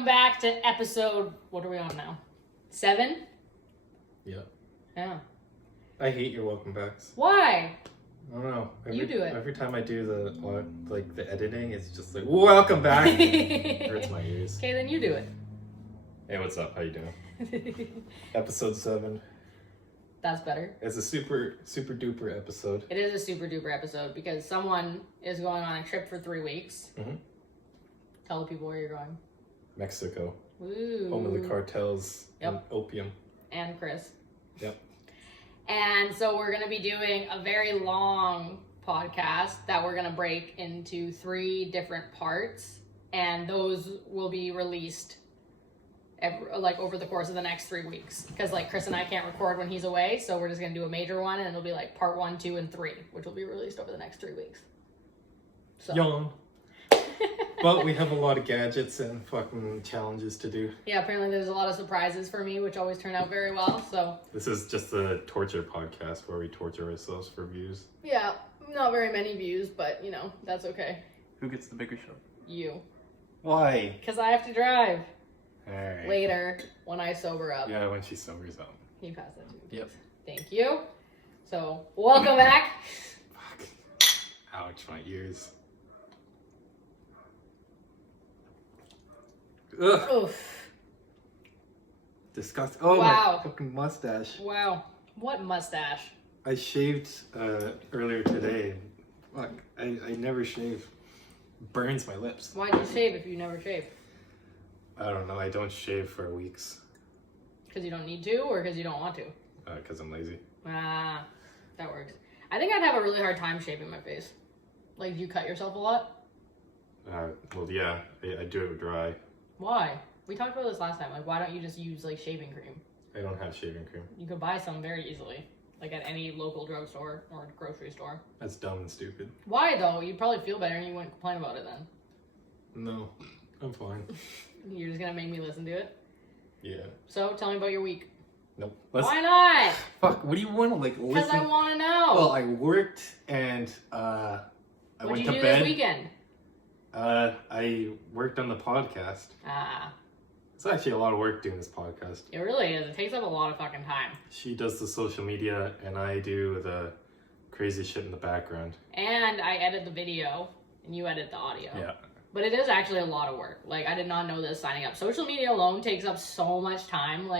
Welcome back to episode, what are we on now? 7? Yeah. Yeah. I hate your welcome backs. Why? I don't know. You do it. Every time I do the editing, it's just like, welcome back. It hurts my ears. Okay, then you do it. Hey, what's up? How you doing? Episode 7. That's better. It's a super duper episode. It is a super duper episode because someone is going on a trip for 3 weeks. Mm-hmm. Tell the people where you're going. Mexico. Woo. Home of the cartels and Yep. opium. And Chris. Yep. And so we're going to be doing a very long podcast that we're going to break into 3 different parts. And those will be released over the course of the next 3 weeks. Because Chris and I can't record when he's away. So we're just going to do a major one. And it'll be part 1, 2, and 3. Which will be released over the next 3 weeks. So. Yawn. But we have a lot of gadgets and fucking challenges to do. Yeah, apparently there's a lot of surprises for me, which always turn out very well, so. This is just a torture podcast where we torture ourselves for views. Yeah, not very many views, but, that's okay. Who gets the bigger show? You. Why? Because I have to drive. Alright. Later, when I sober up. Yeah, when she sobers up. Can you pass that to me? Yep. Thank you. So, welcome back. Fuck. Ouch, my ears. Ugh. Oof. Disgusting. Oh, Wow. my fucking mustache. Wow. What mustache? I shaved earlier today. Fuck, I never shave. Burns my lips. Why'd you shave if you never shave? I don't know. I don't shave for weeks. Because you don't need to, or because you don't want to? Because I'm lazy. Ah, that works. I think I'd have a really hard time shaving my face. Do you cut yourself a lot? Well, yeah. I do it dry. Why? We talked about this last time. Why don't you just use shaving cream? I don't have shaving cream. You could buy some very easily, at any local drugstore or grocery store. That's dumb and stupid. Why though? You'd probably feel better and you wouldn't complain about it then. No, I'm fine. You're just gonna make me listen to it? Yeah. So tell me about your week. Nope. Why not? Fuck. What do you want to listen? Because I want to know. Well, I worked and I What'd went you to do bed. this weekend? I worked on the podcast. Ah. It's actually a lot of work doing this podcast. It really is. It takes up a lot of fucking time. She does the social media and I do the crazy shit in the background. And I edit the video and you edit the audio. Yeah. But it is actually a lot of work. I did not know this signing up. Social media alone takes up so much time.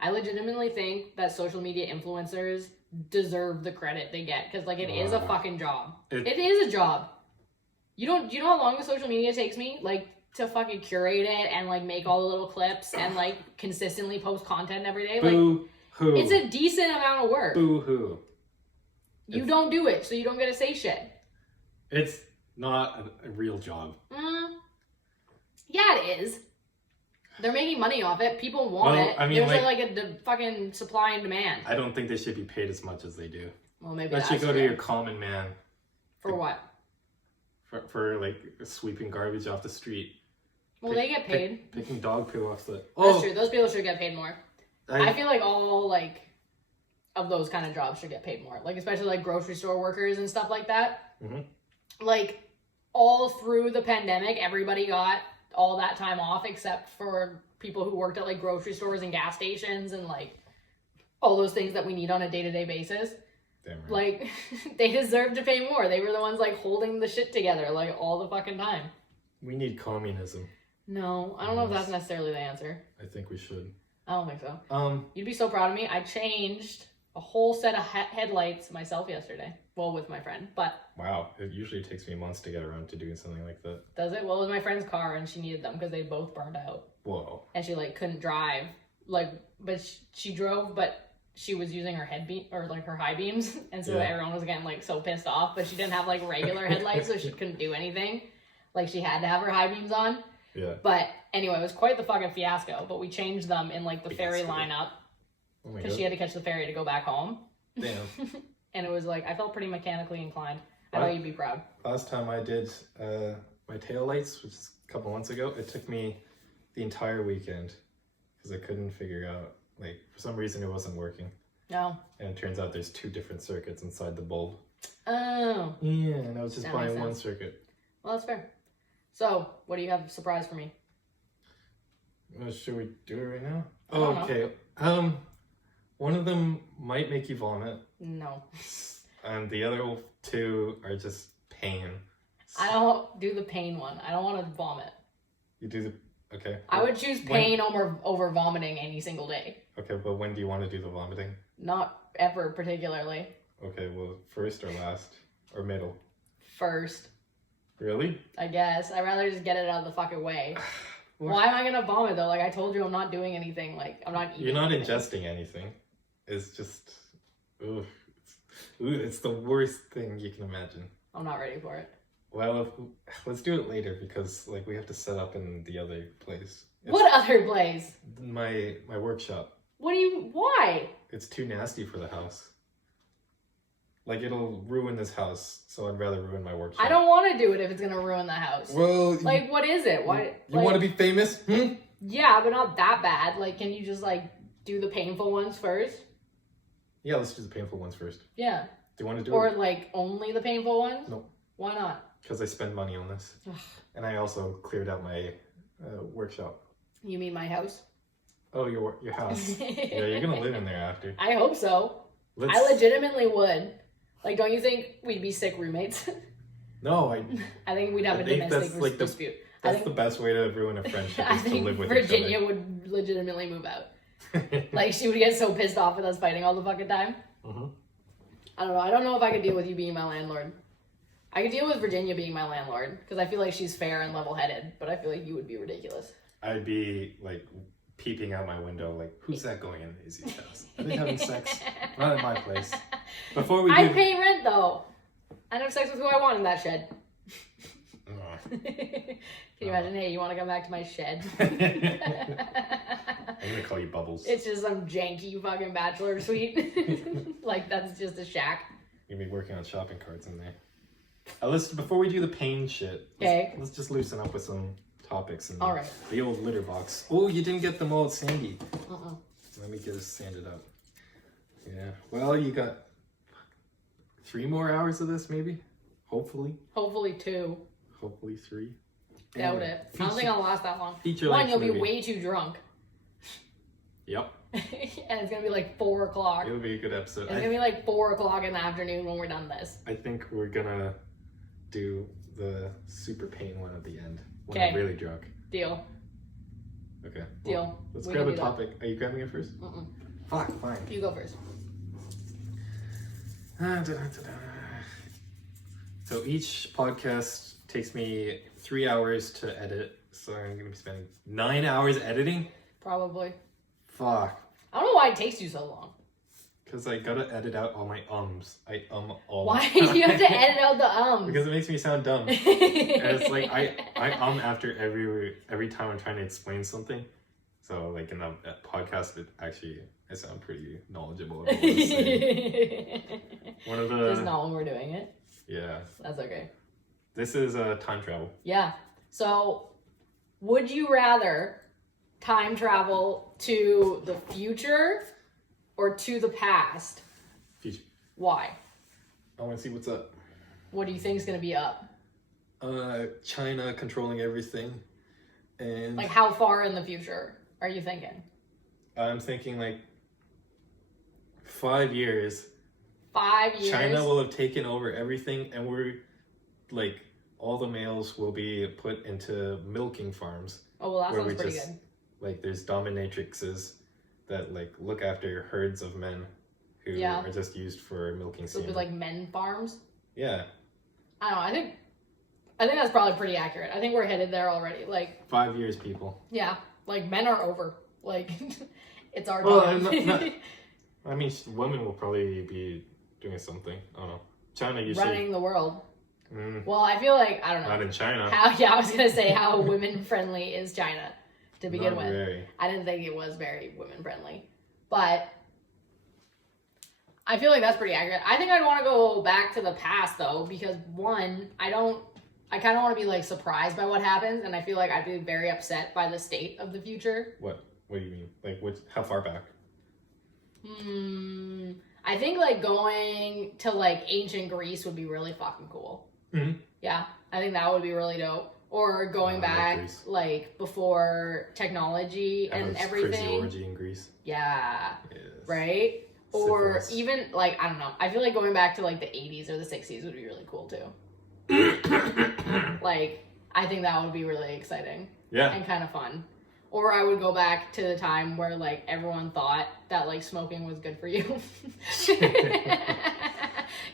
I legitimately think that social media influencers deserve the credit they get. Because, it is a fucking job. It is a job. Do you know how long the social media takes me? To fucking curate it and, make all the little clips and, consistently post content every day? Boo-hoo. It's a decent amount of work. Boo-hoo. You don't do it, so you don't get to say shit. It's not a real job. Yeah, it is. They're making money off it. People want it. I mean, There's a fucking supply and demand. I don't think they should be paid as much as they do. Well, maybe That should go to your common man. For what? For sweeping garbage off the street. Well, they get paid. Picking dog poo off the... That's true. Those people should get paid more. I feel all, of those kind of jobs should get paid more. Especially, grocery store workers and stuff like that. Mm-hmm. All through the pandemic, everybody got all that time off except for people who worked at, grocery stores and gas stations and, all those things that we need on a day-to-day basis. Damn right. They deserve to pay more. They were the ones, holding the shit together, all the fucking time. We need communism. No, I don't know if that's necessarily the answer. I think we should. I don't think so. You'd be so proud of me. I changed a whole set of headlights myself yesterday. Well, with my friend, but... Wow, it usually takes me months to get around to doing something like that. Does it? Well, it was my friend's car, and she needed them because they both burned out. Whoa. And she, couldn't drive. But she drove, but she was using her her high beams, and so everyone was getting, so pissed off, but she didn't have, regular headlights, so she couldn't do anything. She had to have her high beams on. Yeah. But, anyway, it was quite the fucking fiasco, but we changed them in, the ferry lineup. Oh Because she had to catch the ferry to go back home. Damn. And it was I felt pretty mechanically inclined. I thought you'd be proud. Last time I did my taillights, which is a couple months ago, it took me the entire weekend because I couldn't figure out, for some reason it wasn't working. No. And it turns out there's 2 different circuits inside the bulb. Oh. Yeah, and I was just That buying makes one sense. circuit. Well, that's fair. So, what do you have a surprise for me? Should we do it right now? I don't know. Okay. One of them might make you vomit, No. and the other two are just pain. I don't do the pain one. I don't want to vomit. You do the okay. I would choose pain over vomiting any single day. Okay, but when do you want to do the vomiting? Not ever particularly. Okay, well, first or last or middle? First, Really? I guess. I'd rather just get it out of the fucking way. What? Why am I gonna vomit though? Like I told you, I'm not doing anything. Like I'm not eating. You're not anything. ingesting anything. It's just, ooh, it's the worst thing you can imagine. I'm not ready for it. Well, let's do it later because like we have to set up in the other place. What other place? My workshop. Why? It's too nasty for the house. Like it'll ruin this house, so I'd rather ruin my workshop. I don't want to do it if it's gonna ruin the house. Well, Like, what is it? Why? you want to be famous? Yeah, but not that bad. Like, can you just like do the painful ones first? Yeah, let's do the painful ones first. Yeah. Do you want to do Or it? like only the painful ones? No. Why not? Because I spend money on this, Ugh. and I also cleared out my workshop. You mean my house? Oh, your house. Yeah, you're gonna live in there after. I hope so. I legitimately would. Like, don't you think we'd be sick roommates? No, I think we'd have a domestic dispute. That's the best way to ruin a friendship I is to think live with Virginia each would legitimately move out. other. Like, she would get so pissed off with us fighting all the fucking time. Mhm. I don't know. I don't know if I could deal with you being my landlord. I could deal with Virginia being my landlord because I feel like she's fair and level-headed, but I feel like you would be ridiculous. I'd be like peeping out my window, like, who's that going in Izzy's house? Are they having sex? Not in my place. Before we do, I pay rent though. I have sex with who I want in that shed. Ugh. Can you imagine? Hey, you want to come back to my shed? I'm gonna call you Bubbles. It's just some janky fucking bachelor suite. Like that's just a shack. You're gonna be working on shopping carts in there. Before we do the pain shit, Okay. let's just loosen up with some topics and All right. the old litter box. Oh, you didn't get them all sandy. Uh-uh. Let me get it sanded up. Yeah. Well, you got 3 more hours of this, maybe. Hopefully. Hopefully 2. Hopefully 3. Doubt Anyway, it. I don't think I'll last that long. feature One, length you'll be movie. way too drunk. Yep. And it's gonna be like 4 o'clock. It'll be a good episode. It's gonna be like 4 o'clock in the afternoon when we're done this. I think we're gonna do the super pain one at the end when Okay. I'm really drunk. Deal. Okay. Deal. Well, let's We grab can a do that. topic. Are you grabbing it first? Mm-mm. Fuck, fine. You go first. So each podcast takes me 3 hours to edit. So I'm gonna be spending 9 hours editing. Probably. Fuck. I don't know why it takes you so long. Because I gotta edit out all my ums. I all. Why the do you have to time. edit out the ums? Because it makes me sound dumb. And it's like I after every time I'm trying to explain something. So like in a podcast, I sound pretty knowledgeable. About what I'm saying. One of the Just not when we're doing it. yeah. That's okay. This is time travel. Yeah. So, would you rather time travel to the future or to the past? Future. Why? I want to see what's up. What do you think is going to be up? China controlling everything, and Like, how far in the future are you thinking? I'm thinking like 5 years. 5 years? China will have taken over everything, and we're like all the males will be put into milking farms. Oh, well, that where sounds we pretty just- good. Like there's dominatrixes that like look after herds of men who Yeah. are just used for milking So, it'll semen. be like men farms? Yeah, I don't know. I think that's probably pretty accurate. I think we're headed there already. Like, 5 years, people. yeah. Like, men are over. Like, it's our Well, time. I mean, women will probably be doing something. I don't know. China usually Running the world. Mm, Well, I feel like, I don't know. not in China. I was going to say how women friendly is China to begin Not with. very. I didn't think it was very women friendly. But I feel like that's pretty accurate. I think I'd want to go back to the past though, because one, I kind of want to be like surprised by what happens, and I feel like I'd be very upset by the state of the future. What do you mean? Like how far back? I think like going to like ancient Greece would be really fucking cool. Mhm. Yeah, I think that would be really dope. Or going back, Greece. like, before technology and everything. Crazy orgy in Greece. Yeah. Yes. Right? Or Syphilis. even, like, I don't know. I feel like going back to, like, the 80s or the 60s would be really cool, too. Like, I think that would be really exciting. Yeah. And kind of fun. Or I would go back to the time where, like, everyone thought that, like, smoking was good for you.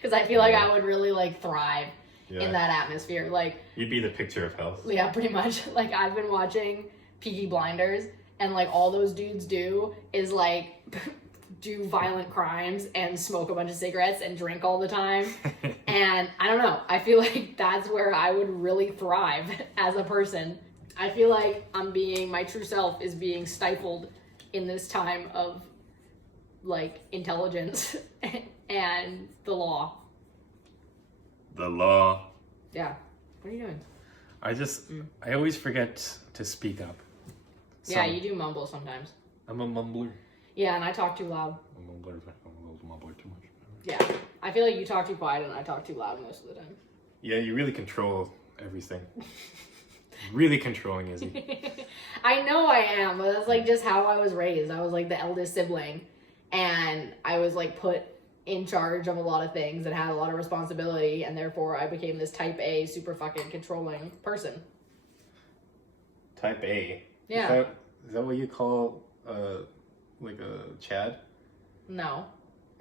Because I feel like I would really, like, thrive in that atmosphere. Like, you'd be the picture of health. Yeah, pretty much. Like, I've been watching Peaky Blinders, and, like, all those dudes do is, like, do violent crimes and smoke a bunch of cigarettes and drink all the time. And I don't know. I feel like that's where I would really thrive as a person. I feel like my true self is being stifled in this time of, like, intelligence and the law. The law. Yeah. What are you doing? I always forget to speak up. Yeah, you do mumble sometimes. I'm a mumbler. Yeah, and I talk too loud. I'm a mumbler too much. Yeah. I feel like you talk too quiet and I talk too loud most of the time. Yeah, you really control everything. Really controlling, Izzy. I know I am, but that's, like, just how I was raised. I was, like, the eldest sibling, and I was, like, put in charge of a lot of things and had a lot of responsibility, and therefore I became this type A super fucking controlling person. Type A? Yeah. Is that what you call, like a Chad? No.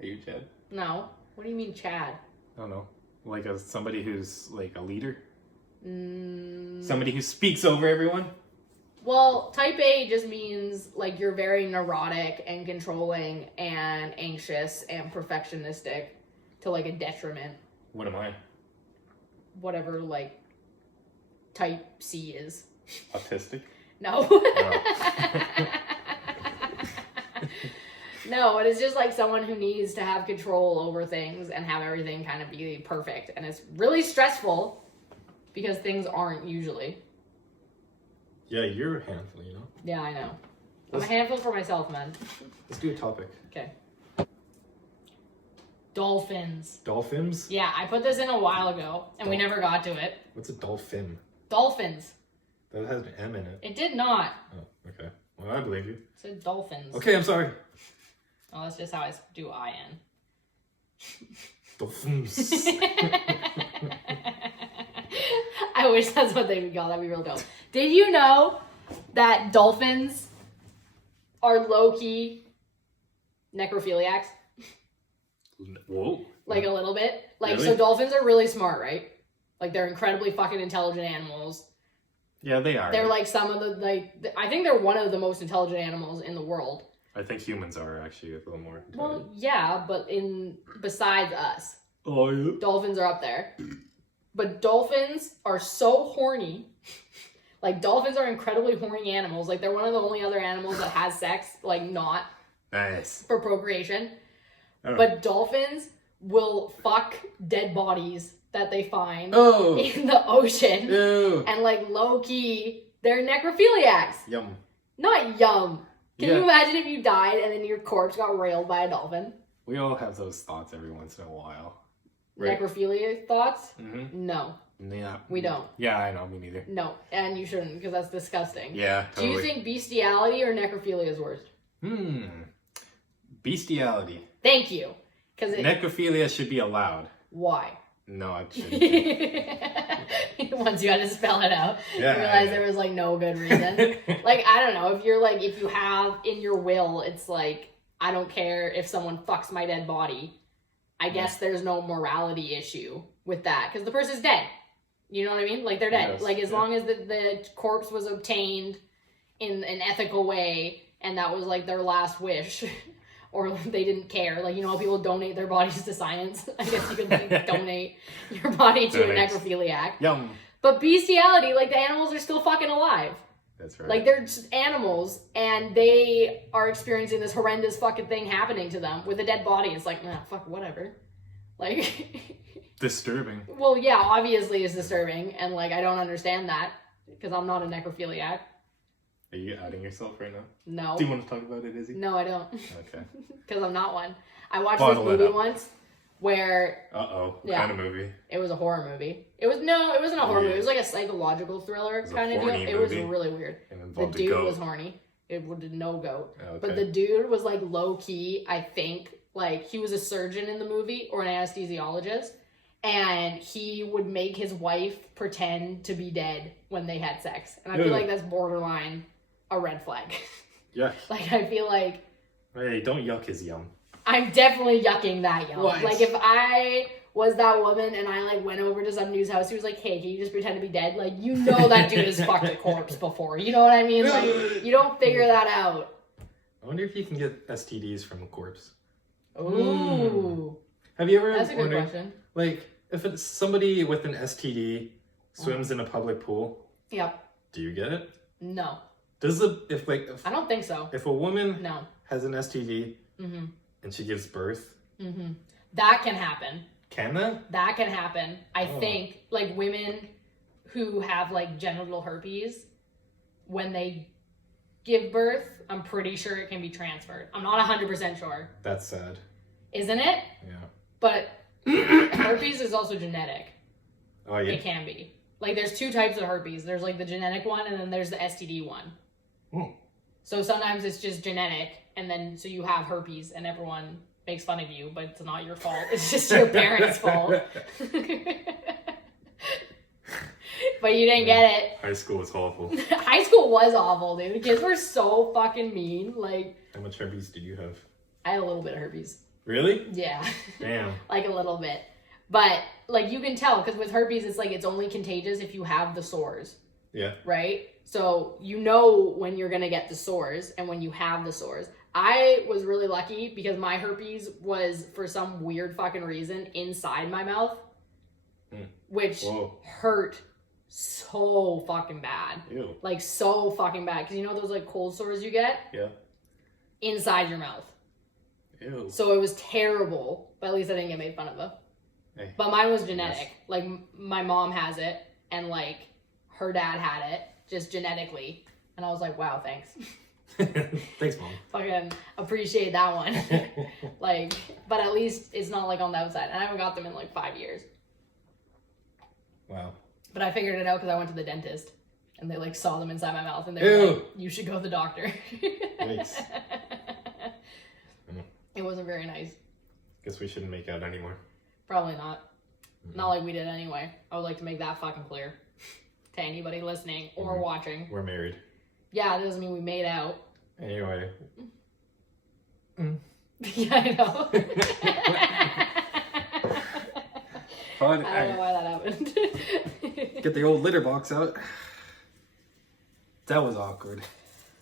Are you Chad? No. What do you mean Chad? I don't know. Like somebody who's, like, a leader? Mm. Somebody who speaks over everyone? Well, type A just means, like, you're very neurotic and controlling and anxious and perfectionistic to, like, a detriment. What am I? Whatever, like, type C is. Autistic? No. No, but it's just, like, someone who needs to have control over things and have everything kind of be perfect. And it's really stressful because things aren't usually. Yeah, you're a handful, you know? Yeah, I know. I'm a handful for myself, man. Let's do a topic. Okay. Dolphins. Dolphins? Yeah, I put this in a while ago, and we never got to it. What's a dolphin? Dolphins. That has an M in it. It did not. Oh, okay. Well, I believe you. It said dolphins. Okay, I'm sorry. Well, that's just how I do IN. Dolphins. I wish that's what they would call. That'd be real dope. Did you know that dolphins are low-key necrophiliacs? Whoa. Like, a little bit. Like, Really? so dolphins are really smart, right? Like, they're incredibly fucking intelligent animals. Yeah, they are. They're, like, some of the, like, I think they're one of the most intelligent animals in the world. I think humans are actually a little more intelligent. Well, yeah, but besides us. Oh, yeah? Dolphins are up there. But dolphins are so horny. Like, dolphins are incredibly horny animals. Like, they're one of the only other animals that has sex, like, not Nice. for procreation. Oh. But dolphins will fuck dead bodies that they find Oh. in the ocean. Ew. And, like, low-key, they're necrophiliacs. Yum. Not yum. Can Yeah. you imagine if you died and then your corpse got railed by a dolphin? We all have those thoughts every once in a while. Right? Necrophilia thoughts? Mm-hmm. No, Yeah. we don't. Yeah, I know. Me neither. No, and you shouldn't, because that's disgusting. Yeah, totally. Do you think bestiality or necrophilia is worse? Bestiality. Thank you. Because Necrophilia should be allowed. Why? No, it shouldn't be. Once you had to spell it out, Yeah, you realized yeah. there was, like, no good reason. Like, I don't know, if you're, like, if you have in your will, it's like, I don't care if someone fucks my dead body. I guess there's no morality issue with that, because the person's dead. You know what I mean? Like, they're dead. Yes, Like, as yeah. long as the corpse was obtained in an ethical way, and that was, like, their last wish, or they didn't care. Like, you know how people donate their bodies to science? I guess you could, like, donate your body to Donate. a necrophiliac. Yum. But bestiality, like, the animals are still fucking alive. That's right. Like, they're just animals, and they are experiencing this horrendous fucking thing happening to them with a dead body. It's like, nah, fuck, whatever. Like, Disturbing. well, yeah, obviously it's disturbing, and, like, I don't understand that, because I'm not a necrophiliac. Are you outing yourself right now? No. Do you want to talk about it, Izzy? No, I don't. Okay. Because I'm not one. I watched Bottle this it movie up. once where What Yeah. kind of movie? it was a horror movie. It wasn't a horror movie. It was like a psychological thriller was a kind of deal. horny It was movie? really weird. It The involved a dude goat. was horny. It did no goat. Oh, okay. But the dude was like low key, I think, like he was a surgeon in the movie or an anesthesiologist, and he would make his wife pretend to be dead when they had sex. And I feel Ew. like that's borderline a red flag. Yeah. Like I feel like Hey, don't yuck his yum. I'm definitely yucking that yum. What? Like if I was that woman and I like went over to some news house, he was like, "Hey, can you just pretend to be dead?" Like you know that dude has fucked a corpse before. You know what I mean? Like you don't figure that out. I wonder if you can get STDs from a corpse. Ooh, Have you ever that's a good wondered, question. like, if it's somebody with an STD swims in a public pool, Yep. do you get it? No, Does if I don't think so. if a woman No. has an STD Mm-hmm. and she gives birth, Mm-hmm. That can happen. can that? That can happen. I Oh. think like women who have like genital herpes, when they give birth, I'm pretty sure it can be transferred. I'm not 100% sure. That's sad. Isn't it? Yeah. But herpes is also genetic. Oh yeah. It can be. Like there's two types of herpes. There's like the genetic one and then there's the STD one. Hmm. So sometimes it's just genetic and then so you have herpes and everyone makes fun of you, but it's not your fault. It's just your parents' fault. But you didn't get it. High school was awful. High school was awful, dude. Kids were so fucking mean. Like, How much herpes did you have? I had a little bit of herpes. Really? Yeah. Damn. Like a little bit. But, like, you can tell, because with herpes, it's like, it's only contagious if you have the sores, Yeah. right? So, you know when you're gonna get the sores and when you have the sores. I was really lucky because my herpes was, for some weird fucking reason, inside my mouth, which Whoa. hurt so fucking bad. Ew. Like, so fucking bad. Because you know those, like, cold sores you get? Yeah. Inside your mouth. Ew. So it was terrible, but at least I didn't get made fun of. Hey. But mine was genetic. Yes. Like, my mom has it, and, like, her dad had it, just genetically. And I was like, wow, thanks. Thanks, Mom. Fucking appreciate that one. Like, but at least it's not, like, on the outside. And I haven't got them in, like, 5 years. Wow. But I figured it out because I went to the dentist. And they, like, saw them inside my mouth, and they were Ew. like, you should go to the doctor. Yikes. It wasn't very nice. Guess we shouldn't make out anymore. Probably not. Not like we did anyway. I would like to make that fucking clear to anybody listening or watching. We're married. Yeah, it doesn't mean we made out. Anyway. Yeah, I know. I don't know why that happened. Get the old litter box out. That was awkward.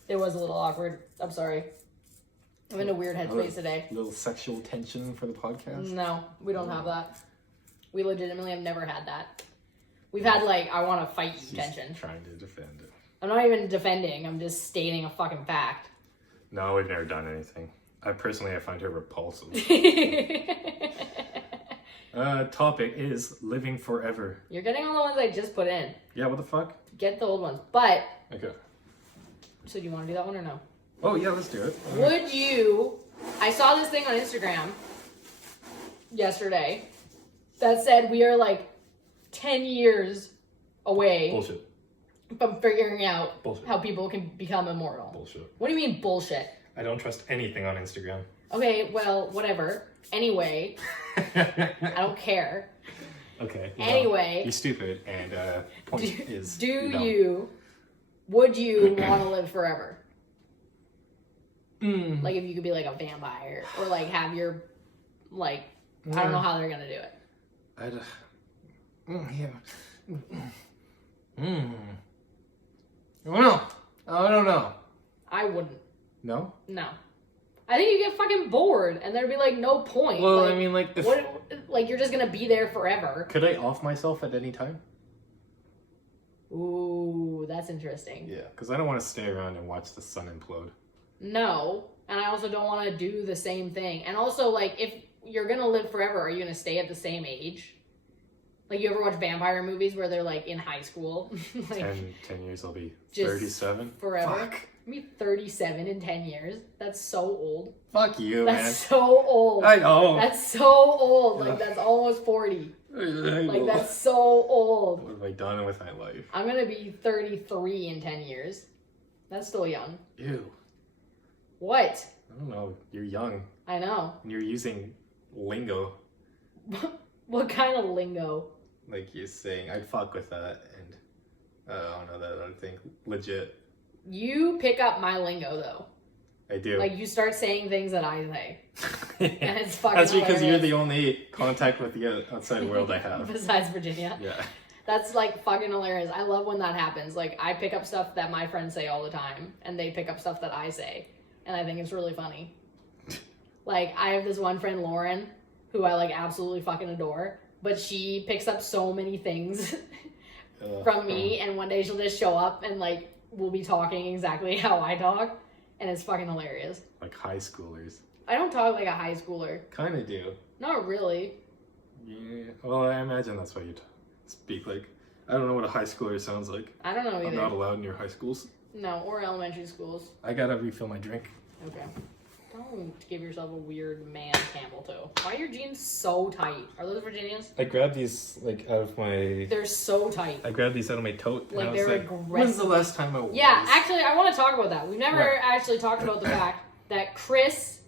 It was a little awkward. I'm sorry. I'm in a weird headspace today. A little sexual tension for the podcast. No, we don't have that. We legitimately have never had that. We've had, like, I want to fight you She's tension. trying to defend it. I'm not even defending. I'm just stating a fucking fact. No, we've never done anything. I find her repulsive. Topic is living forever. You're getting all the ones I just put in. Yeah, what the fuck? Get the old ones. But, Okay. so do you want to do that one or no? Oh, yeah, let's do it. Would you... I saw this thing on Instagram yesterday that said we are like 10 years away Bullshit. from figuring out Bullshit. how people can become immortal. Bullshit. What do you mean bullshit? I don't trust anything on Instagram. Okay, well, whatever. Anyway, I don't care. Okay. Anyway. You're stupid, and point is... Would you want to live forever? Mm. Like if you could be like a vampire or like have your, like, I don't know how they're going to do it. Yeah. Well, I don't know. I wouldn't. No? No. I think you get fucking bored and there'd be like no point. Well, like, I mean, like, if... like you're just going to be there forever. Could I off myself at any time? Ooh, that's interesting. Yeah, because I don't want to stay around and watch the sun implode. No, and I also don't want to do the same thing. And also, like, if you're going to live forever, are you going to stay at the same age? Like, you ever watch vampire movies where they're, like, in high school? Like, 10 years, I'll be just 37. forever. Fuck. I'll be 37 in 10 years. That's so old. Fuck you, man. That's so old. I know. That's so old. Like, that's almost 40. Like, that's so old. What have I done with my life? I'm gonna be 33 in 10 years. That's still young. Ew. What? I don't know. You're young. I know. And you're using lingo. What kind of lingo? Like you're saying, I'd fuck with that. And I don't know that other thing. Legit. You pick up my lingo, though. I do. Like, you start saying things that I say. And it's fucking That's because hilarious. you're the only contact with the outside world I have. Besides Virginia. Yeah. That's, like, fucking hilarious. I love when that happens. Like, I pick up stuff that my friends say all the time, and they pick up stuff that I say. And I think it's really funny. Like, I have this one friend, Lauren, who I, like, absolutely fucking adore. But she picks up so many things from me, and one day she'll just show up and, like, we'll be talking exactly how I talk. And it's fucking hilarious. Like high schoolers. I don't talk like a high schooler. Kind of do. Not really. Yeah. Well, I imagine that's why you speak like. I don't know what a high schooler sounds like. I don't know either. I'm not allowed in your high schools. No, or elementary schools. I gotta refill my drink. Okay. Don't give yourself a weird man camel toe. Why are your jeans so tight? Are those Virginians? I grabbed these like out of my. They're so tight. I grabbed these out of my tote. Like, and I was they're like, aggressive. When's the last time I wore Yeah, these? actually, I want to talk about that. We've never What? actually talked about the fact that Chris,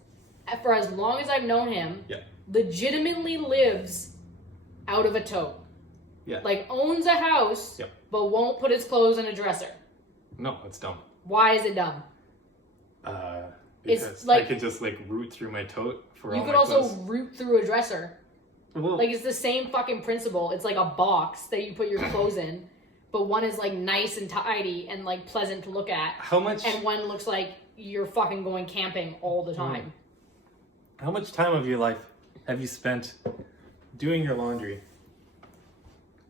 for as long as I've known him, Yeah. legitimately lives out of a tote. Yeah. Like, owns a house, Yep. but won't put his clothes in a dresser. No, it's dumb. Why is it dumb? Because It's like- I could just like root through my tote for You all could my also clothes. root through a dresser. Well, Like, it's the same fucking principle. It's like a box that you put your clothes in, but one is like nice and tidy and like pleasant to look at, how much? and one looks like you're fucking going camping all the time. How much time of your life have you spent doing your laundry?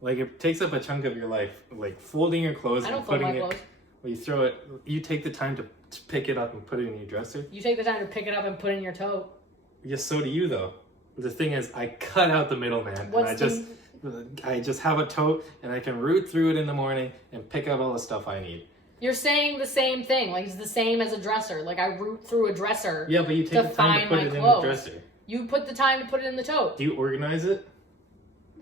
Like it takes up a chunk of your life, like folding your clothes I and don't fold putting my it. clothes. Well, you throw it. You take the time to pick it up and put it in your dresser. You take the time to pick it up and put it in your tote. Yes, so do you though. The thing is, I cut out the middleman, and I just have a tote, and I can root through it in the morning and pick up all the stuff I need. You're saying the same thing. Like, it's the same as a dresser. Like, I root through a dresser. Yeah, but you take To the time to find put my it in the clothes. dresser. You put the time to put it in the tote. Do you organize it?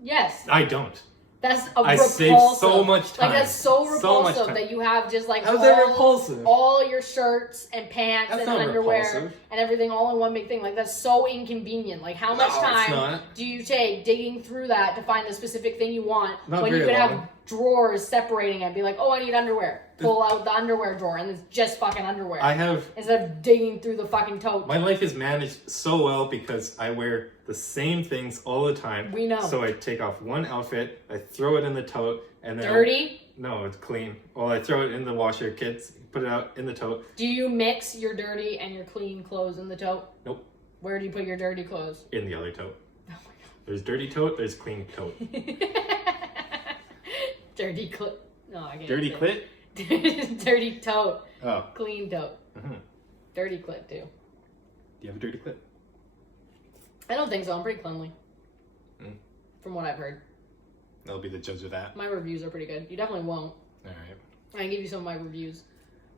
Yes. I don't. That's I repulsive. save so much time. Like, that's so So much repulsive time. that you have just like How's that repulsive? all your shirts and pants That's and not underwear repulsive. and everything all in one big thing. Like, that's so inconvenient. Like, how much No, it's time not. do you take digging through that to find the specific thing you want Not when you very could long. have drawers separating it and be like, oh, I need underwear. Pull out the underwear drawer and it's just fucking underwear. I have. Instead of digging through the fucking tote. My life is managed so well because I wear the same things all the time. We know. So I take off one outfit, I throw it in the tote, and then Dirty? No, it's clean. Well, I throw it in the washer, kids, put it out in the tote. Do you mix your dirty and your clean clothes in the tote? Nope, Where do you put your dirty clothes? in the other tote. Oh There's dirty tote, there's clean tote. my god. Dirty clit. No, I can't. Dirty say clit? it. Dirty tote. Oh. Clean tote. Mm-hmm. Dirty clit too. Do you have a dirty clit? I don't think so. I'm pretty cleanly. Mm. From what I've heard. I'll be the judge of that. My reviews are pretty good. You definitely won't. Alright. I can give you some of my reviews.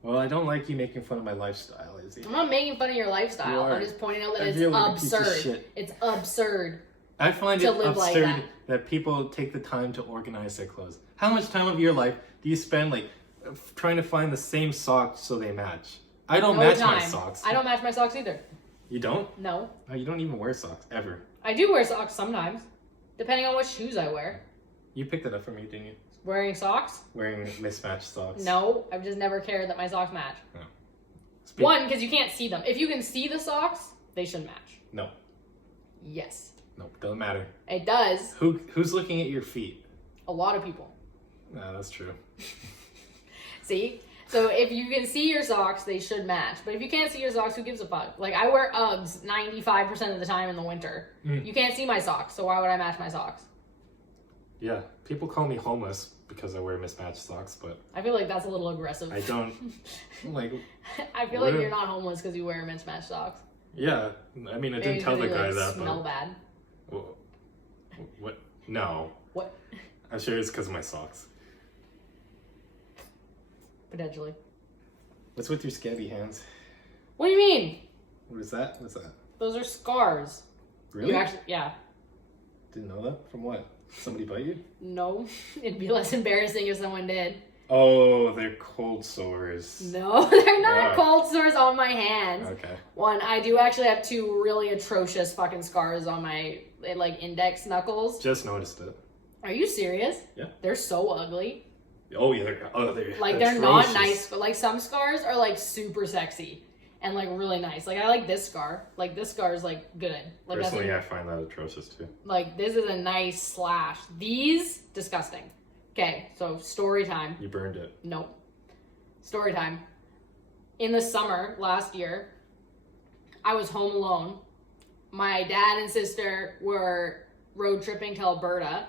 Well, I don't like you making fun of my lifestyle, Izzy. I'm not making fun of your You lifestyle. are. I'm just pointing out that I it's feel like a piece of absurd. shit. It's absurd. I find To it live like absurd that. that people take the time to organize their clothes. How much time of your life do you spend like trying to find the same socks so they match? I don't No match time. my socks. I don't match my socks either. You don't? No. Oh, you don't even wear socks ever. I do wear socks sometimes. Depending on what shoes I wear. You picked it up for me, didn't you? Wearing socks? Wearing mismatched socks. No. I've just never cared that my socks match. No. One, because you can't see them. If you can see the socks, they should match. No. Yes. No. Doesn't matter. It does. Who's looking at your feet? A lot of people. No, that's true. See? So if you can see your socks, they should match. But if you can't see your socks, who gives a fuck? Like, I wear Uggs 95% of the time in the winter. Mm. You can't see my socks, so why would I match my socks? Yeah. People call me homeless because I wear mismatched socks, but I feel like that's a little aggressive. I don't. Like, I feel like What? you're not homeless because you wear mismatched socks. yeah. I mean, I Maybe didn't tell the they, guy like, that, smell but. bad. What? No. What? I'm sure it's because of my socks. Potentially. What's with your scabby hands? What do you mean? What is that? What's that? Those are scars. Really? You actually, yeah. Didn't know that? From what? Somebody bite you? No. It'd be less embarrassing if someone did. Oh, they're cold sores. No, they're not Yeah. cold sores on my hands. Okay. One, I do actually have 2 really atrocious fucking scars on my, like, index knuckles. Just noticed it. Are you serious? Yeah. They're so ugly. Oh, yeah. They're Like, they're not atrocious. nice. But, like, some scars are, like, super sexy. And, like, really nice. Like, I like this scar. Like, this scar is, like, good. Like, Personally, I find that atrocious, too. like, this is a nice slash. These, disgusting. Okay, so story time. You burned it. Nope. Story time. In the summer last year, I was home alone. My dad and sister were road tripping to Alberta.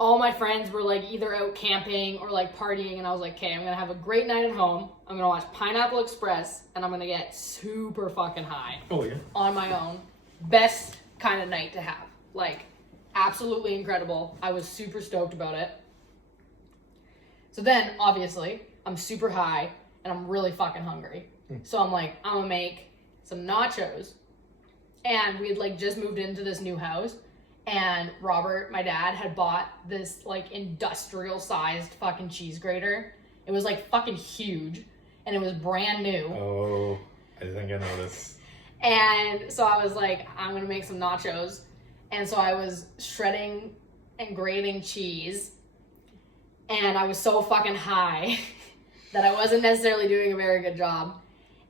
All my friends were like either out camping or like partying, and I was like, okay, I'm gonna have a great night at home. I'm gonna watch Pineapple Express, and I'm gonna get super fucking high Oh, yeah. on my own. Best kind of night to have. Like, absolutely incredible. I was super stoked about it. So then, obviously, I'm super high and I'm really fucking hungry. So I'm like, I'm gonna make some nachos. And we had like just moved into this new house, and Robert, my dad, had bought this like industrial sized fucking cheese grater. It was like fucking huge and it was brand new. Oh, I think I know this. And so I was like, I'm gonna make some nachos. And so I was shredding and grating cheese. And I was so fucking high that I wasn't necessarily doing a very good job.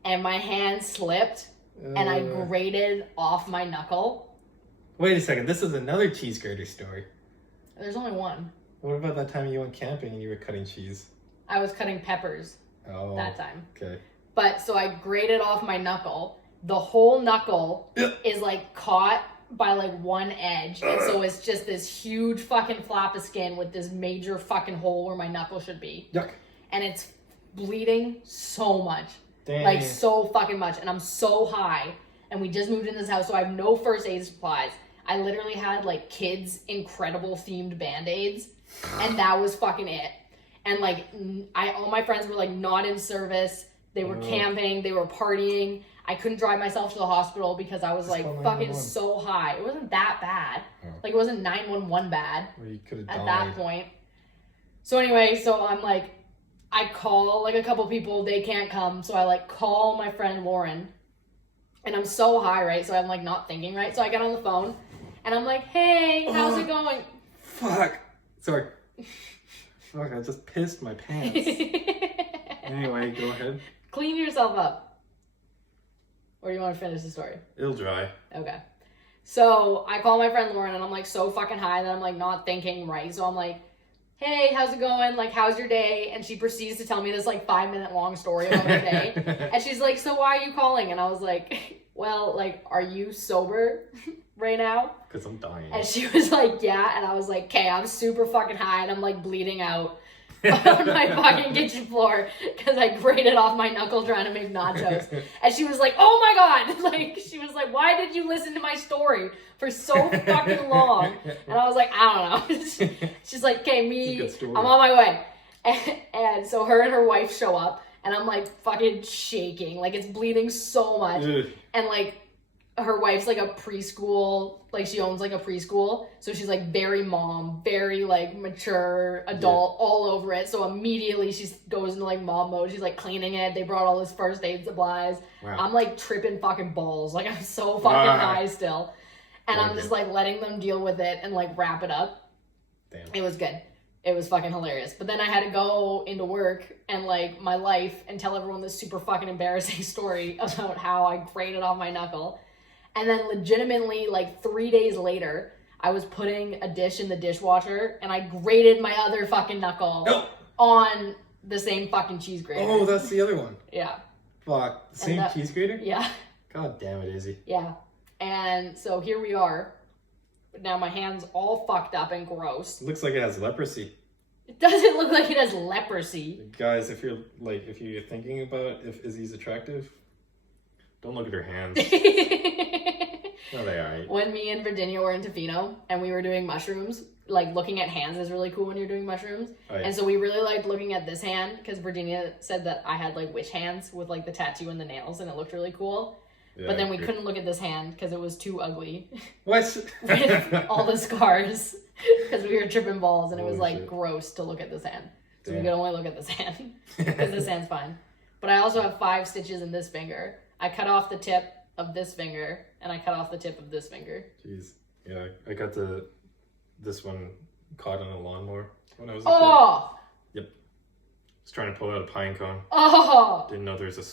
And my hand slipped and I grated off my knuckle. Wait a second, this is another cheese grater story. There's only one. What about that time you went camping and you were cutting cheese? I was cutting peppers Oh. that time. Okay. But so I grated off my knuckle. The whole knuckle is like caught by like one edge, and so it's just this huge fucking flap of skin with this major fucking hole where my knuckle should be. Yuck. And it's bleeding so much. Dang. Like so fucking much. And I'm so high. And we just moved in this house, so I have no first aid supplies. I literally had like kids' Incredible themed Band-Aids, and that was fucking it. And like all my friends were like not in service. They were camping, they were partying. I couldn't drive myself to the hospital because I was Just like call fucking 911. so high. It wasn't that bad. Oh. Like it wasn't 911 bad Well, you could have at died. that point. So anyway, so I'm like, I call like a couple people, they can't come. So I like call my friend Lauren, and I'm so high, right? So I'm like not thinking, right? So I get on the phone and I'm like, hey, how's it going? Fuck. Sorry. Fuck, I just pissed my pants. Anyway, go ahead. Clean yourself up. Or do you want to finish the story? It'll dry. Okay. So I call my friend Lauren and I'm like so fucking high that I'm like not thinking right. So I'm like, hey, how's it going? Like, how's your day? And she proceeds to tell me this like 5-minute long story about her day. And she's like, so why are you calling? And I was like, well, like, are you sober right now? Because I'm dying. And she was like, yeah. And I was like, okay, I'm super fucking high and I'm like bleeding out on my fucking kitchen floor because I grated off my knuckle trying to make nachos. And she was like, oh my God. Like, she was like, why did you listen to my story for so fucking long? And I was like, I don't know. She's like, okay, I'm on my way. And so her and her wife show up and I'm like fucking shaking. Like, it's bleeding so much. And like, her wife's like a preschool, like she owns like a preschool, so she's like very mom, very like mature adult, all over it. So immediately she goes into like mom mode. She's like cleaning it. They brought all this first aid supplies. Wow. I'm like tripping fucking balls. Like I'm so fucking high still, and I'm just like letting them deal with it and like wrap it up. Damn. It was good. It was fucking hilarious. But then I had to go into work and like my life and tell everyone this super fucking embarrassing story about how I grated off my knuckle. And then legitimately, like 3 days later, I was putting a dish in the dishwasher and I grated my other fucking knuckle on the same fucking cheese grater. Oh, that's the other one. Yeah. Fuck. The same cheese grater? Yeah. God damn it, Izzy. Yeah. And so here we are. Now my hand's all fucked up and gross. It looks like it has leprosy. It doesn't look like it has leprosy. Guys, if you're thinking about if Izzy's attractive, don't look at her hands. No, they are. When me and Virginia were in Tofino and we were doing mushrooms, like looking at hands is really cool when you're doing mushrooms. Oh, yeah. And so we really liked looking at this hand because Virginia said that I had like witch hands with like the tattoo and the nails, and it looked really cool. Yeah, but then I we agree. couldn't look at this hand because it was too ugly What? with all the scars because we were tripping balls, and it was Holy like shit. gross to look at this hand. So we Damn. could only look at this hand because this hand's fine. But I also have 5 stitches in this finger. I cut off the tip of this finger, and I cut off the tip of this finger. Jeez. Yeah, I got this one caught on a lawnmower when I was a kid. Oh! Was trying to pull out a pine cone. Oh! Didn't know there's a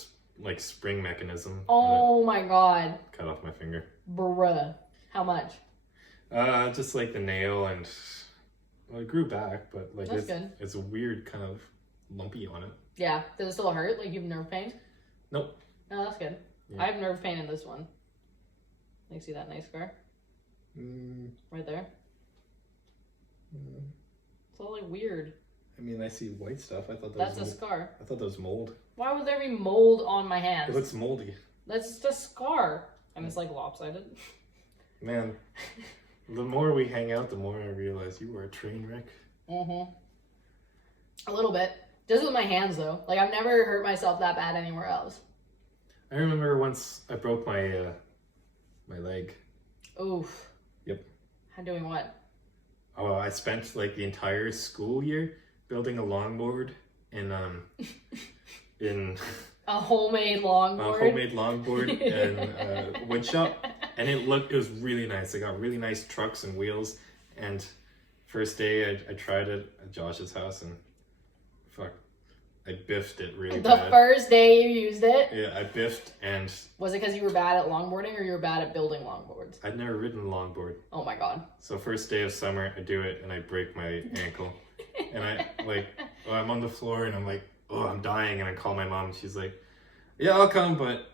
spring mechanism. Oh my god. Cut off my finger. Bruh. How much? Just like the nail, and well, it grew back, but like That's good. it's a weird kind of lumpy on it. Yeah. Does it still hurt? Like you have nerve pain? Nope. No, that's good. Yeah. I have nerve pain in this one. You see that nice scar? Right there? It's all like weird. I mean, I see white stuff. I thought that That's a was scar. I thought that was mold. Why would there be mold on my hands? It looks moldy. That's just a scar. And it's like lopsided. Man, the more we hang out, the more I realize you were a train wreck. Mm-hmm. A little bit. Just with my hands though. Like I've never hurt myself that bad anywhere else. I remember once I broke my my leg. Oof. Yep. How doing what? Oh, I spent like the entire school year building a longboard in A homemade longboard. a homemade longboard and wood shop, and it was really nice. I got really nice trucks and wheels, and first day I tried it at Josh's house, and fuck, I biffed it really The bad. first day you used it? Yeah, I biffed, and Was it because you were bad at longboarding or you were bad at building longboards? I'd never ridden a longboard. Oh my god. So first day of summer, I do it and I break my ankle, and I'm on the floor and I'm like, oh, I'm dying, and I call my mom and she's like, yeah, I'll come, but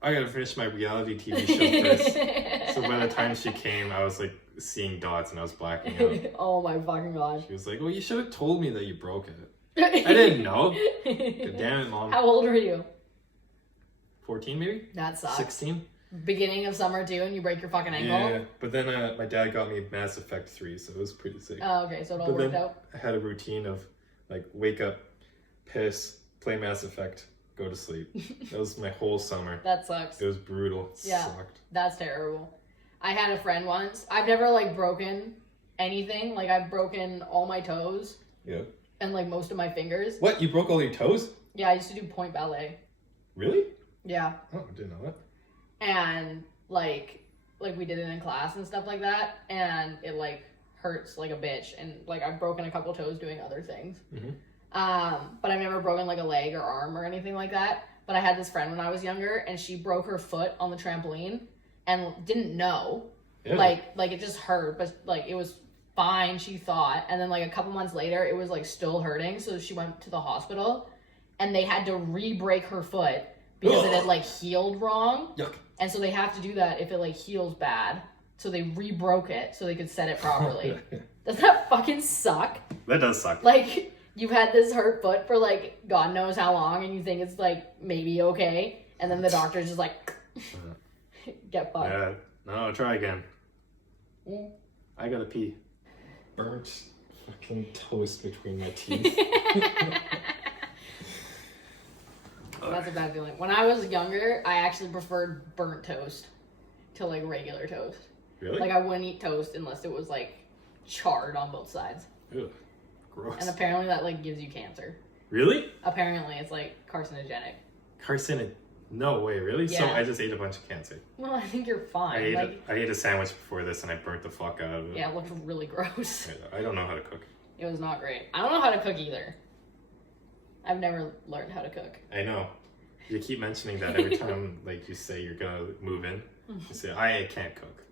I gotta finish my reality TV show first. So by the time she came, I was like seeing dots and I was blacking out. Oh my fucking gosh. She was like, well, you should have told me that you broke it. I didn't know. God damn it, Mom. How old were you? 14 maybe? That sucks. 16? Beginning of summer too, and you break your fucking ankle? Yeah, but then my dad got me Mass Effect 3, so it was pretty sick. Oh, okay, so it all But worked then out. I had a routine of like wake up, piss, play Mass Effect, go to sleep. That was my whole summer. That sucks. It was brutal. It Yeah. sucked. That's terrible. I had a friend once. I've never like broken anything. Like I've broken all my toes Yeah. and like most of my fingers. What? You broke all your toes? Yeah, I used to do point ballet. Really? Yeah. Oh, I didn't know that. And like we did it in class and stuff like that, and it like hurts like a bitch, and like I've broken a couple toes doing other things. Mhm. But I've never broken like a leg or arm or anything like that. But I had this friend when I was younger, and she broke her foot on the trampoline and didn't know. Yeah. Like it just hurt, but like it was fine, she thought. And then like a couple months later, it was like still hurting, so she went to the hospital, and they had to re-break her foot because it had like healed wrong. Yuck. And so they have to do that if it like heals bad. So they re-broke it so they could set it properly. Does that fucking suck? That does suck. Like, you've had this hurt foot for like God knows how long, and you think it's like maybe okay, and then the doctor's just like, get fucked. Yeah. No, try again. Mm. I gotta pee. Burnt fucking toast between my teeth. That's a bad feeling. When I was younger, I actually preferred burnt toast to like regular toast. Really? Like I wouldn't eat toast unless it was like charred on both sides. Ew. Gross. And apparently that like gives you cancer. Really? Apparently it's like carcinogenic. Carcinogen. No way, really? So Yeah. I just ate a bunch of cancer. Well, I think you're fine. I ate a sandwich before this and I burnt the fuck out of it. Yeah, it looked really gross. I don't know how to cook. It was not great. I don't know how to cook either. I've never learned how to cook. I know. You keep mentioning that every time like you say you're gonna move in. You say, I can't cook.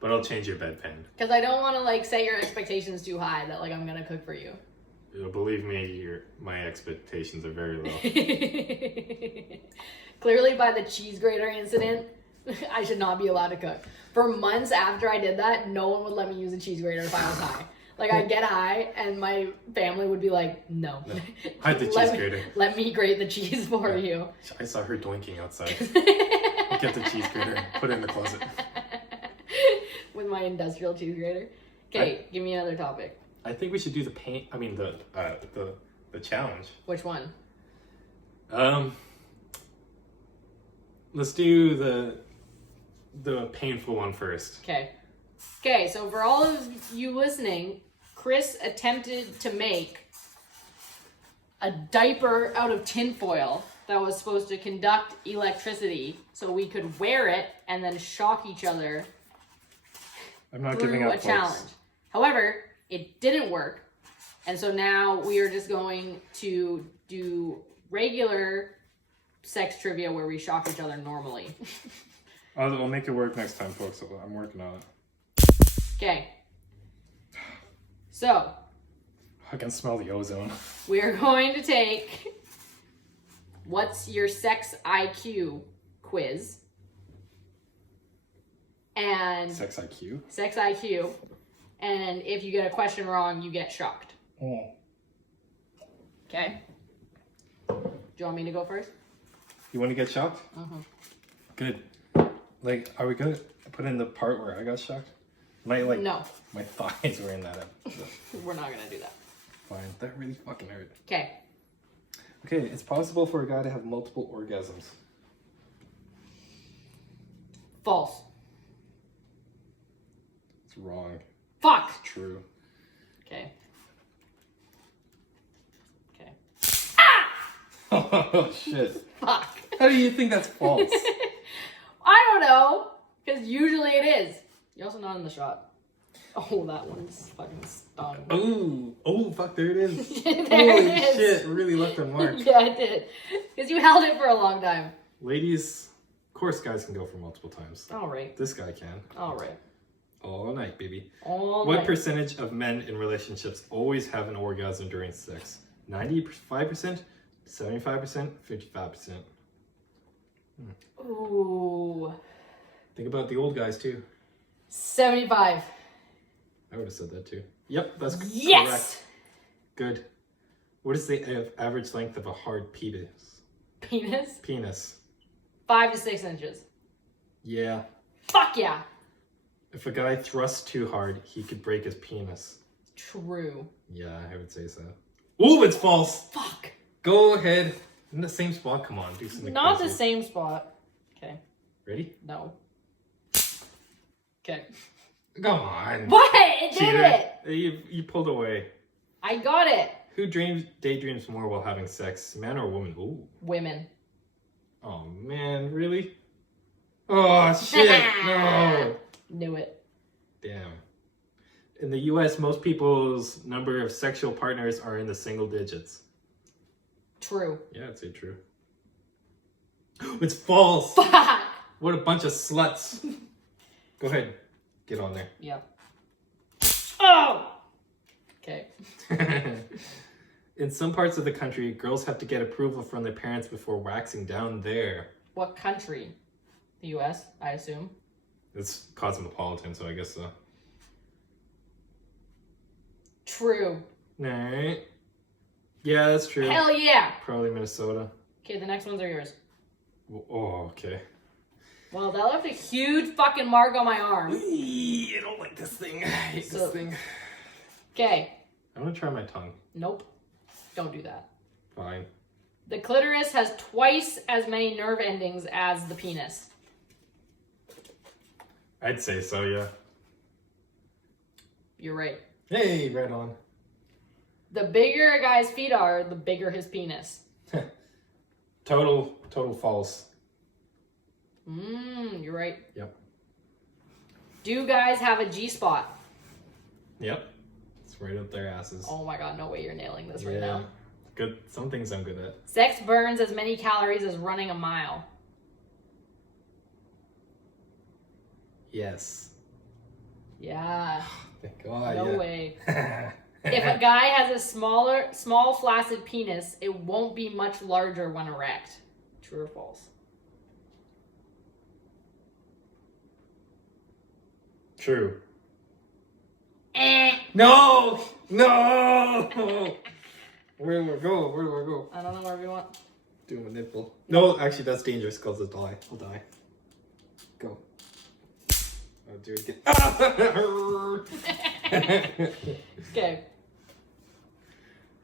But I'll change your bedpan. Because I don't want to like set your expectations too high that like I'm gonna cook for you. Believe me, my expectations are very low. Clearly by the cheese grater incident, I should not be allowed to cook. For months after I did that, no one would let me use a cheese grater if I was high. Like I'd get high and my family would be like, no. Hide the cheese grater. Let me grate the cheese for you. I saw her doinking outside. Get the cheese grater and put it in the closet. With my industrial cheese grater. Okay, give me another topic. I think we should do the challenge. Which one? Let's do the painful one first. Okay. Okay, so for all of you listening, Chris attempted to make a diaper out of tinfoil that was supposed to conduct electricity so we could wear it and then shock each other I'm not through giving up, a challenge. However, it didn't work. And so now we are just going to do regular sex trivia where we shock each other normally. I'll make it work next time, folks. I'm working on it. Okay. So, I can smell the ozone. we are going to take what's your sex IQ quiz. And Sex IQ? sex IQ. And if you get a question wrong, you get shocked. Oh. Okay? Do you want me to go first? You want to get shocked? Mm-hmm. Good. Like, are we gonna put in the part where I got shocked? No, My thighs were in that episode. we're not going to do that. Fine. That really fucking hurt. Okay. Okay, it's possible for a guy to have multiple orgasms. False. It's wrong. Fuck. True. Okay. Okay. Oh, shit. Fuck. How do you think that's false? I don't know. Because usually it is. You're also not in the shot. Oh, that one's fucking stung. Ooh. Oh, fuck, there it is. There Holy it is. shit, really left a mark. Yeah, it did. Because you held it for a long time. Ladies, of course guys can go for multiple times. All right. This guy can. All right. All night, baby. All What right. percentage of men in relationships always have an orgasm during sex? 95%, 75%, 55%. Ooh. Think about the old guys too. 75. I would have said that too. Yep, that's Yes! correct. Good. What is the average length of a hard penis? Penis? Penis. 5 to 6 inches. Yeah. Fuck yeah. If a guy thrusts too hard, he could break his penis. True. Yeah, I would say so. Ooh, it's false. Fuck. Go ahead. In the same spot. Come on, do something Not crazy. the same spot. Okay. Ready? No. Okay. Come on. What? It did Cheater. it. You pulled away. I got it. Who daydreams more while having sex? Man or woman? Ooh. Women. Oh man, really? Oh shit! No. Knew it. Damn. In the U.S., most people's number of sexual partners are in the single digits. True. Yeah, I'd say true. It's false. Fuck. What a bunch of sluts. Go ahead, get on there. Yeah. Oh. Okay. In some parts of the country, girls have to get approval from their parents before waxing down there. What country? The U.S., I assume. It's cosmopolitan, so I guess so. True. Nah. Yeah, that's true. Hell yeah. Probably Minnesota. Okay, the next ones are yours. Oh, okay. Well, that left a huge fucking mark on my arm. I don't like this thing. I hate this thing. Okay. I'm gonna try my tongue. Nope. Don't do that. Fine. The clitoris has twice as many nerve endings as the penis. I'd say so, yeah. You're right. Hey, right on. The bigger a guy's feet are, the bigger his penis. Total false. You're right. Yep. Do guys have a G-spot? Yep. It's right up their asses. Oh my god, no way you're nailing this right now. Good. Some things I'm good at. Sex burns as many calories as running a mile. Yes. Yeah. Thank God. No yeah. way. If a guy has a small flaccid penis, it won't be much larger when erect. True or false? True. Eh. No! No! Where do I go? Where do I go? I don't know where we want. Do my nipple. No, actually, that's dangerous because I'll die. I'll die. Go. I'll do it again. Okay.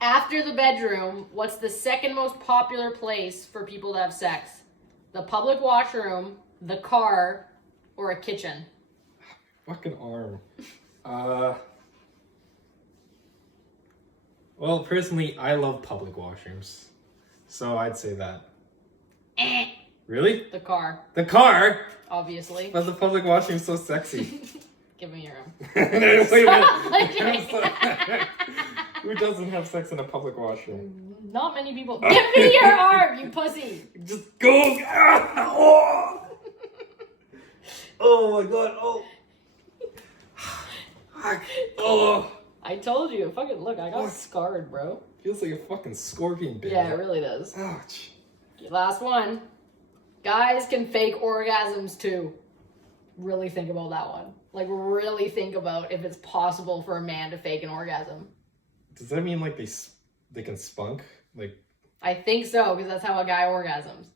After the bedroom, what's the second most popular place for people to have sex? The public washroom, the car, or a kitchen? Fucking arm. Well, personally, I love public washrooms. So I'd say that. Really? The car, The car? obviously. But the public washroom's so sexy. Give me your arm. Wait a Stop minute. licking. Who doesn't have sex in a public washroom? Not many people. Give me your arm, you pussy. Just go. Oh. Oh my god. Oh. Oh. I told you. Fucking look, I got Fuck. scarred, bro. Feels like a fucking scorpion bit. Yeah, it really does. Ouch. Last one. Guys can fake orgasms too. Really think about that one. Like, really think about if it's possible for a man to fake an orgasm. Does that mean like they can spunk? Like, I think so, because that's how a guy orgasms.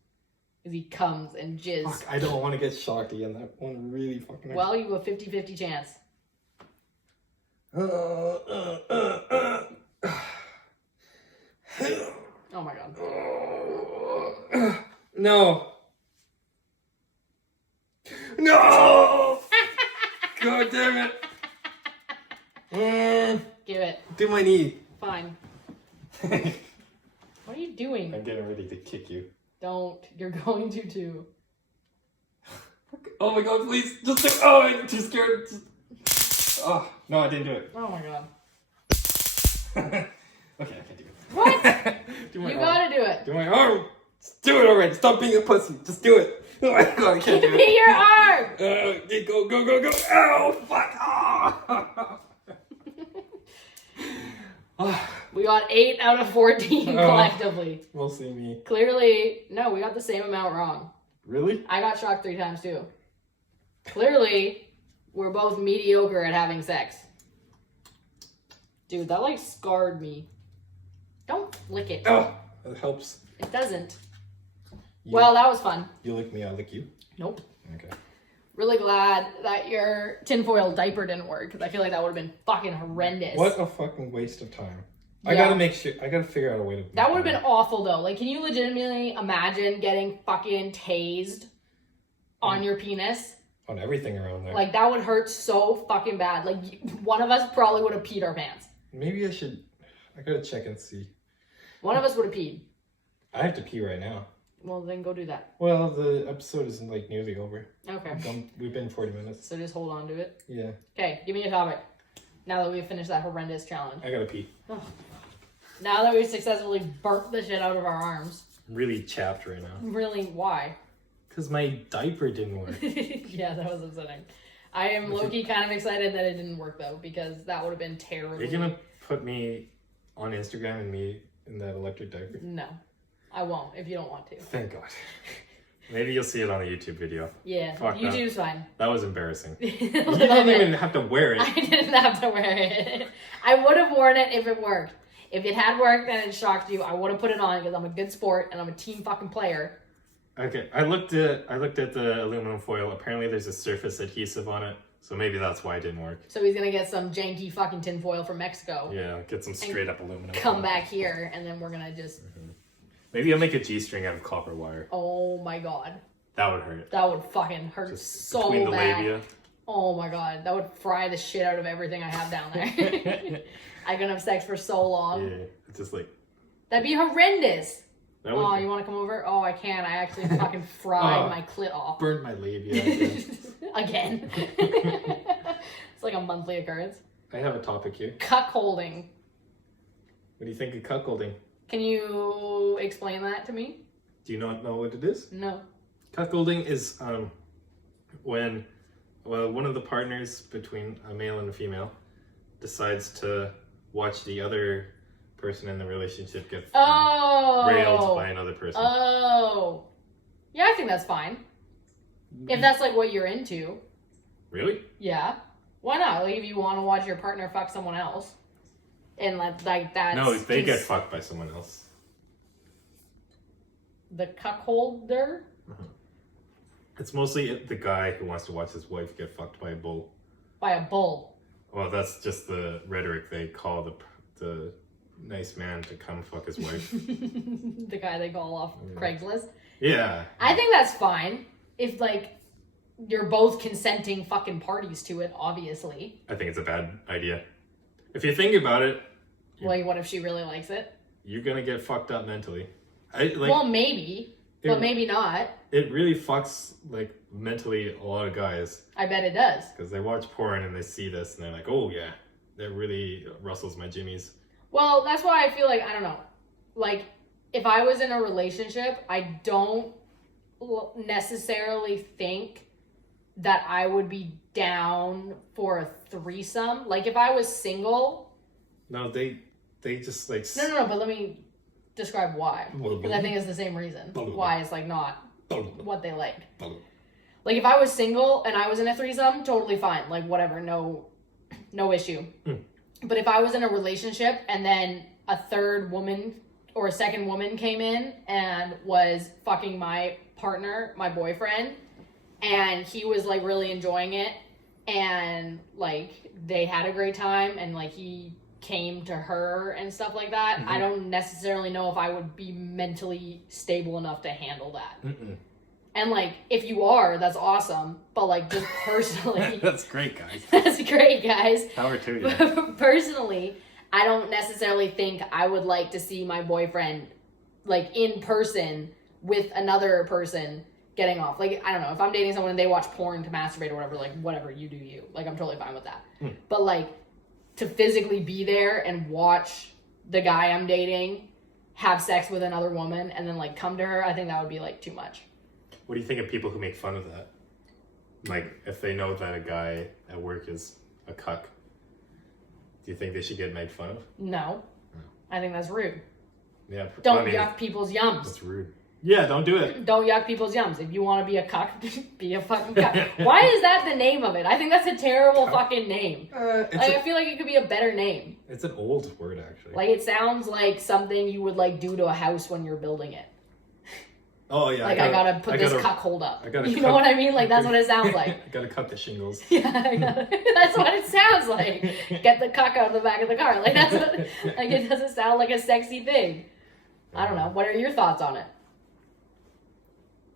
Because he comes and jizz. fuck, I don't want to get shocked again. That one really fucking hurts. Well, you have a 50-50 chance. Oh Oh my god. No. No! God damn it. Give it. Do my knee. Fine. I'm What are you doing? getting ready to kick you. Don't. You're going to too. Oh my god, please. Just do it. Oh, I'm too scared. Oh, no, I didn't do it. Oh my god. Okay, I can do it. What? Do my You arm. gotta do it. Do my arm. Just do it already. Stop being a pussy. Just do it. Oh my god, I can't Give do me it. your arm! Go, go, go, go. Ow, fuck. Oh. We got 8 out of 14 Oh. collectively. We'll see me. Clearly, no, we got the same amount wrong. Really? I got shocked 3 times too. Clearly, we're both mediocre at having sex. Dude, that like scarred me. Don't lick it. Oh, that helps. It doesn't. You, Well, that was fun. you lick me, I lick you. Nope. Okay. Really glad that your tinfoil diaper didn't work, because I feel like that would have been fucking horrendous. What a fucking waste of time. I Yeah. gotta make sure. I gotta figure out a way to. That would have been awful though. Like, can you legitimately imagine getting fucking tased on your penis? on everything around there. Like, that would hurt so fucking bad. Like, one of us probably would have peed our pants. Maybe I should. I gotta check and see. One of us would have peed. I have to pee right now. Well, then go do that. Well, the episode is like nearly over. Okay. We've been 40 minutes. So just hold on to it. Yeah. Okay, give me a topic. Now that we've finished that horrendous challenge. I gotta pee. Now that we've successfully burnt the shit out of our arms. I'm really chapped right now. Really, why? Because my diaper didn't work. Yeah, that was upsetting. I am low-key kind of excited that it didn't work though, because that would have been terrible. You're gonna put me on Instagram and me in that electric diaper? No, I won't if you don't want to. Thank God. Maybe you'll see it on the YouTube video. Yeah, Fuck that. YouTube's fine. That was embarrassing. You You didn't even have to wear it. I didn't have to wear it. I would have worn it if it worked. If it had worked and it shocked you, I would have put it on because I'm a good sport and I'm a team fucking player. Okay, I looked at the aluminum foil. Apparently, there's a surface adhesive on it, so maybe that's why it didn't work. So he's gonna get some janky fucking tinfoil from Mexico. Yeah, get some straight up aluminum. Come foil. back here and then we're gonna just. Maybe I'll make a G-string out of copper wire. Oh my god, That would hurt. that would fucking hurt Just so between the bad. labia. Oh my god, that would fry the shit out of everything I have down there. I can have sex for so long. Yeah, it's just like That'd be horrendous. that would Oh, you want to come over? Oh, I can't. I actually fucking fried Oh. my clit off. burn my labia. Again. Again. It's like a monthly occurrence. I have a topic here. Cuckolding. What do you think of cuckolding? Can you explain that to me? Do you not know what it is? No. Cuckolding is when one of the partners between a male and a female decides to watch the other person in the relationship get railed by another person. Oh. Yeah, I think that's fine. If that's like what you're into. Really? Yeah. Why not? Like if you want to watch your partner fuck someone else. And like that's No, they get just fucked by someone else. the cuckolder. It's mostly the guy who wants to watch his wife get fucked by a bull. By a bull. Well, that's just the rhetoric they call the nice man to come fuck his wife. The guy they call off Craigslist. Yeah. I think that's fine if like you're both consenting fucking parties to it. Obviously. I think it's a bad idea. If you think about it. Like, what if she really likes it? You're gonna get fucked up mentally. Well, maybe, but maybe not. It really fucks like mentally a lot of guys. I bet it does. Because they watch porn and they see this and they're like, oh yeah, that really rustles my jimmies. Well, that's why I feel like, I don't know. Like, if I was in a relationship, I don't necessarily think that I would be down for a threesome. Like, if I was single... No, they just like... No, but let me describe why. Because I think it's the same reason. Why it's like not what they like. Like, if I was single and I was in a threesome, totally fine. Like, whatever, no issue. But if I was in a relationship and then a third woman or a second woman came in and was fucking my partner, my boyfriend, and he was like really enjoying it and like they had a great time and like he came to her and stuff like that, I don't necessarily know if I would be mentally stable enough to handle that. And like, if you are, that's awesome. But like, just personally... That's great, guys. That's great, guys. Power to you. Personally, I don't necessarily think I would like to see my boyfriend like in person with another person getting off. Like, I don't know. If I'm dating someone and they watch porn to masturbate or whatever, like, whatever, you do you. Like, I'm totally fine with that. But like, to physically be there and watch the guy I'm dating have sex with another woman and then like come to her, I think that would be like too much. What do you think of people who make fun of that? Like, if they know that a guy at work is a cuck, do you think they should get made fun of? No. I think that's rude. Yeah. Don't yuck people's yums. That's rude. Yeah, don't do it. Don't yuck people's yums. If you want to be a cuck, be a fucking cuck. Why is that the name of it? I think that's a terrible fucking name. I feel like it could be a better name. It's an old word, actually. Like, it sounds like something you would like do to a house when you're building it. Oh, yeah. Like, I gotta put this cuck hold up. You know what I mean? Like, that's what it sounds like. I gotta cut the shingles. Yeah, that's what it sounds like. Get the cuck out of the back of the car. Like, that's what, like, it doesn't sound like a sexy thing. I don't know. What are your thoughts on it?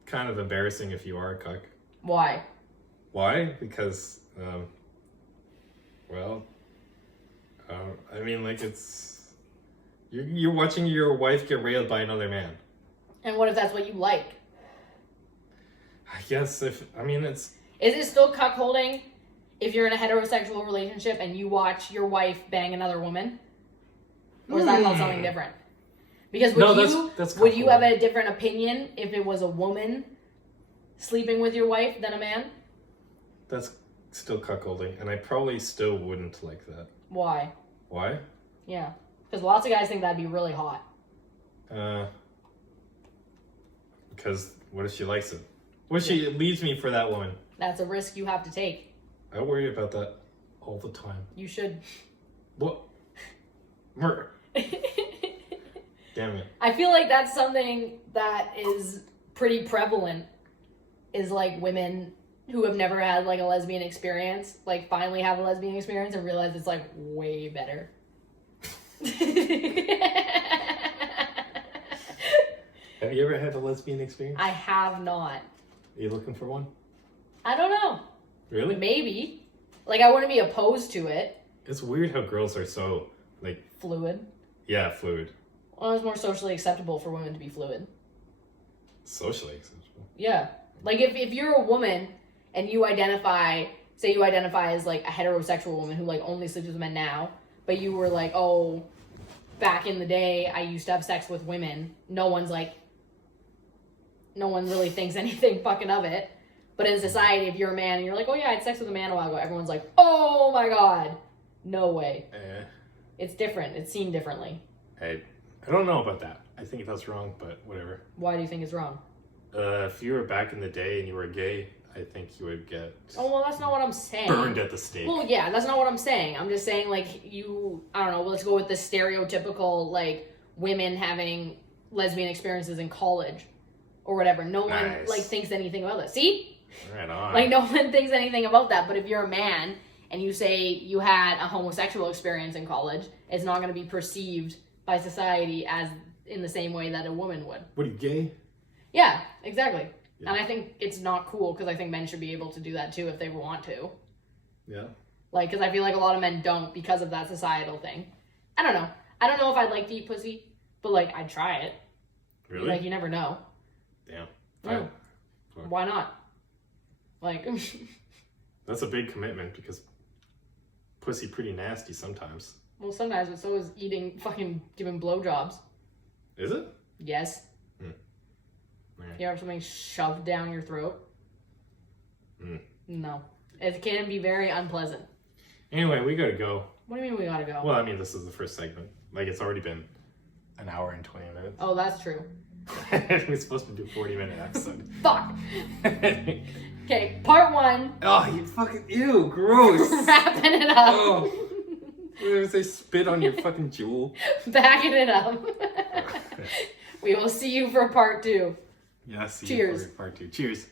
Kind of embarrassing if you are a cuck. Why? Why? Because, I mean, like, it's... You're watching your wife get railed by another man. And what if that's what you like? I guess it's... Is it still cuckolding if you're in a heterosexual relationship and you watch your wife bang another woman? Or is that called something different? Because would you have a different opinion if it was a woman sleeping with your wife than a man? That's still cuckolding, and I probably still wouldn't like that. Why? Why? Yeah. Because lots of guys think that'd be really hot. Because what if she likes it? What if she leaves me for that woman? That's a risk you have to take. I worry about that all the time. You should. What? Murder. Damn it. I feel like that's something that is pretty prevalent, is like women who have never had like a lesbian experience, like finally have a lesbian experience and realize it's like way better. Have you ever had a lesbian experience? I have not. Are you looking for one? I don't know. Really? Maybe. Like, I wouldn't be opposed to it. It's weird how girls are so, like... Fluid? Yeah, fluid. Well, it's more socially acceptable for women to be fluid. Socially acceptable? Yeah. Like, if you're a woman and you identify... Say you identify as, like, a heterosexual woman who, like, only sleeps with men now, but you were like, oh, back in the day, I used to have sex with women. No one really thinks anything fucking of it. But in society, if you're a man and you're like, oh yeah, I had sex with a man a while ago, everyone's like, oh my god, no way. It's different. It's seen differently. I don't know about that. I think that's wrong, but whatever. Why do you think it's wrong? If you were back in the day and you were gay, I think you would get... Oh, well, that's not what I'm saying. Burned at the stake. Well, yeah, that's not what I'm saying. I'm just saying, like, I don't know, let's go with the stereotypical, like, women having lesbian experiences in college or whatever. No one, like, thinks anything about that. See? Right on. Like, no one thinks anything about that. But if you're a man and you say you had a homosexual experience in college, it's not going to be perceived by society as in the same way that a woman would. What are you, gay? Yeah, exactly. Yeah. And I think it's not cool because I think men should be able to do that too if they want to. Yeah. Like, because I feel like a lot of men don't because of that societal thing. I don't know. I don't know if I'd like to eat pussy, but like I'd try it. Really? Like you never know. Damn. No. Why not? Like. That's a big commitment because pussy pretty nasty sometimes. Well, sometimes, but so is giving blowjobs. Is it? Yes. Right. You ever have something shoved down your throat? No. It can be very unpleasant. Anyway, we gotta go. What do you mean we gotta go? Well, I mean, this is the first segment. Like, it's already been an hour and 20 minutes. Oh, that's true. We're supposed to do 40-minute episode. Fuck. Okay, part 1. Oh, you fucking ew, gross. Wrapping it up. Oh. What they spit on your fucking jewel? Backing it up. We will see you for part 2. Yeah, see Cheers. you for part 2. Cheers.